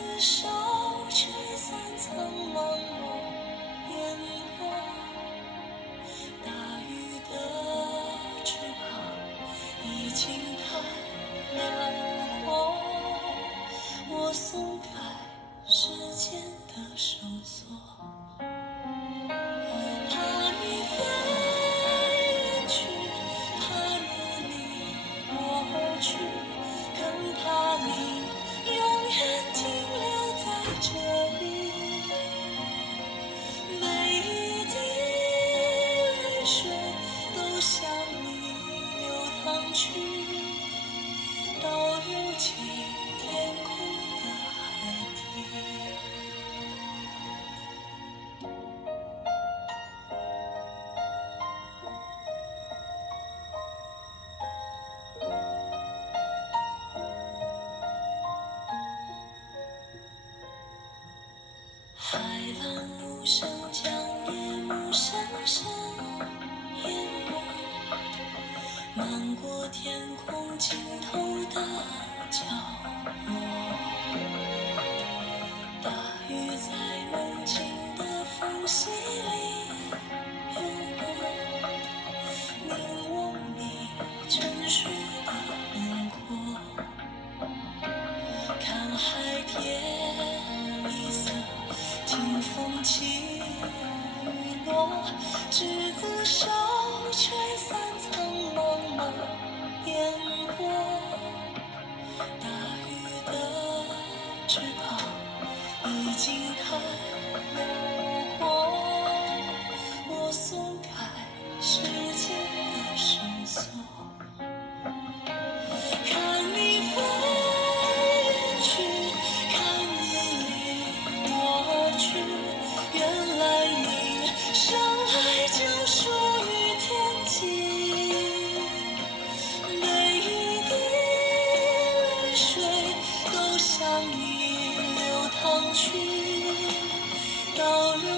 子手，吹散苍茫茫烟波。大雨的翅膀已经太辽阔，我松开时间的绳索，怕你飞远去，怕你离我而去，更怕你永远停留在这里。每一滴泪水都向你流淌去，倒流进天空的海底。海浪无声将夜幕深深淹没，漫过天空尽头的角落。大雨在梦境的缝隙里游过，凝望你沉睡的轮廓，看海天一色，听风起雨落，执子手，吹散苍茫茫烟波。大雨的翅膀已经太辽阔，我松开时间的绳索，看你飞远去，看你离我而去，原来你生来就属于天际。每一滴泪水都向你流淌去，倒流